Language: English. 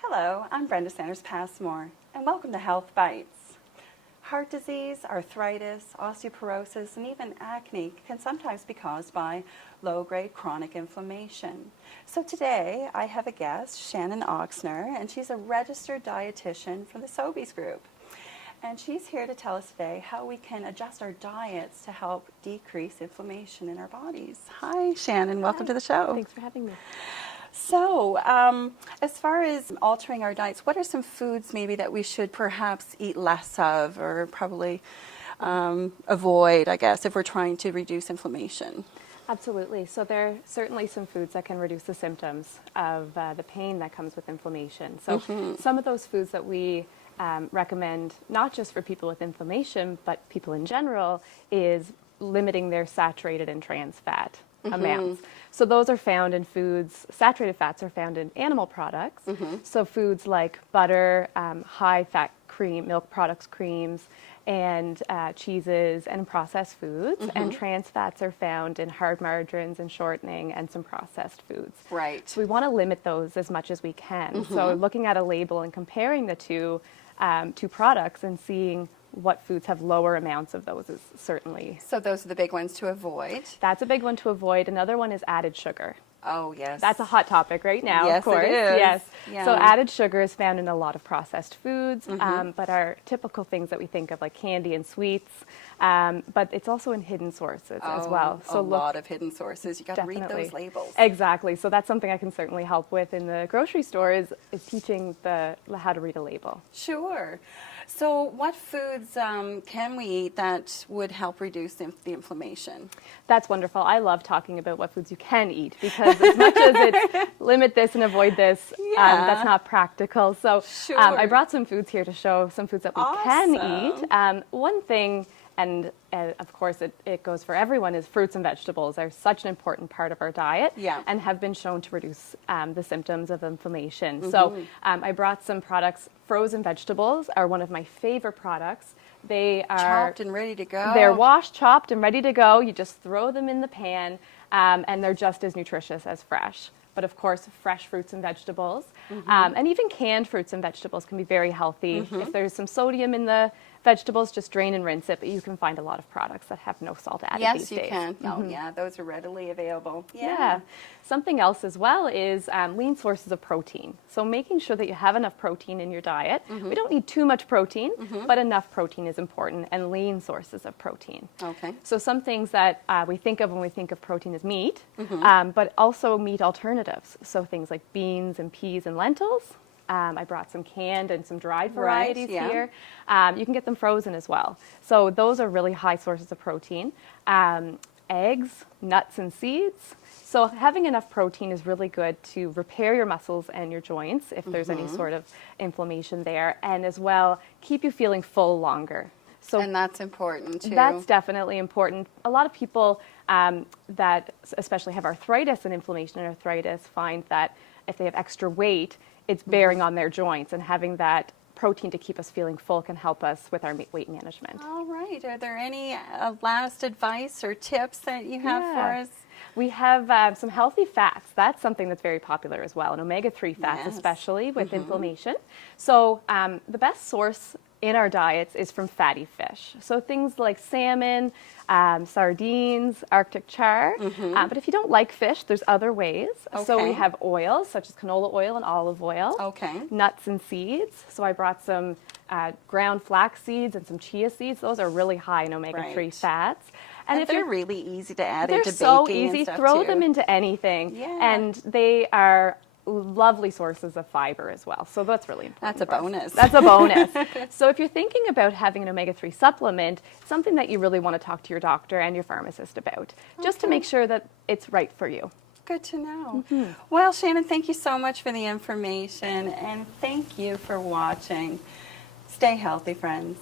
Hello, I'm Brenda Sanders-Passmore, and welcome to Health Bites. Heart disease, arthritis, osteoporosis, and even acne can sometimes be caused by low-grade chronic inflammation. So today I have a guest, Shannon Oxner, and she's a registered dietitian from the Sobeys Group. And she's here to tell us today how we can adjust our diets to help decrease inflammation in our bodies. Hi, Shannon. Welcome to the show. Thanks for having me. So, as far as altering our diets, what are some foods maybe that we should perhaps eat less of or probably avoid, I guess, if we're trying to reduce inflammation? Absolutely. So there are certainly some foods that can reduce the symptoms of the pain that comes with inflammation. So some of those foods that we recommend, not just for people with inflammation, but people in general, is limiting their saturated and trans fat amounts. So those are found in foods, saturated fats are found in animal products. So foods like butter, high fat cream, milk products, creams, and cheeses and processed foods. And trans fats are found in hard margarines and shortening and some processed foods. Right. So we want to limit those as much as we can. So looking at a label and comparing the two products and seeing what foods have lower amounts of those is certainly. So those are the big ones to avoid. That's a big one to avoid. Another one is added sugar. Oh, yes. That's a hot topic right now, Yes, of course. it is. Yes. Yeah. So added sugar is found in a lot of processed foods, but are typical things that we think of like candy and sweets, but it's also in hidden sources as well. So a lot of hidden sources. You got to read Definitely. those labels. Exactly. So that's something I can certainly help with in the grocery store is teaching how to read a label. Sure. So what foods can we eat that would help reduce the inflammation? That's wonderful. I love talking about what foods you can eat because as much as it's limit this and avoid this, that's not practical. So I brought some foods here to show some foods that we can eat. One thing, and of course it goes for everyone, is fruits and vegetables are such an important part of our diet and have been shown to reduce the symptoms of inflammation. So I brought some products. Frozen vegetables are one of my favorite products. They are chopped and ready to go. They're washed, chopped, and ready to go. You just throw them in the pan, and they're just as nutritious as fresh. But of course, fresh fruits and vegetables, and even canned fruits and vegetables can be very healthy. If there's some sodium in the vegetables, just drain and rinse it, but you can find a lot of products that have no salt added these days. Yes, you can. Oh, yeah, those are readily available. Yeah. Something else as well is lean sources of protein. So making sure that you have enough protein in your diet. We don't need too much protein, but enough protein is important, and lean sources of protein. Okay. So some things that we think of when we think of protein is meat, but also meat alternatives. So things like beans and peas and lentils. I brought some canned and some dried varieties here. You can get them frozen as well. So those are really high sources of protein. Eggs, nuts, and seeds. So having enough protein is really good to repair your muscles and your joints if there's any sort of inflammation there, and as well keep you feeling full longer. So and that's important too. That's definitely important. A lot of people that especially have arthritis and inflammation in arthritis find that if they have extra weight, it's bearing on their joints, and having that protein to keep us feeling full can help us with our weight management. All right. Are there any last advice or tips that you have for us? We have some healthy fats. That's something that's very popular as well, and omega-3 fats especially with inflammation. So the best source in our diets is from fatty fish. So things like salmon, sardines, Arctic char. But if you don't like fish, there's other ways. So we have oils such as canola oil and olive oil. Nuts and seeds. So I brought some ground flax seeds and some chia seeds. Those are really high in omega-3 fats. And if they're really easy to add into baking. They're so easy. Throw them into anything. And they are lovely sources of fiber as well. So that's really important. That's a bonus. That's a bonus. So if you're thinking about having an omega-3 supplement, something that you really want to talk to your doctor and your pharmacist about, just to make sure that it's right for you. Good to know. Well, Shannon, thank you so much for the information, and thank you for watching. Stay healthy, friends.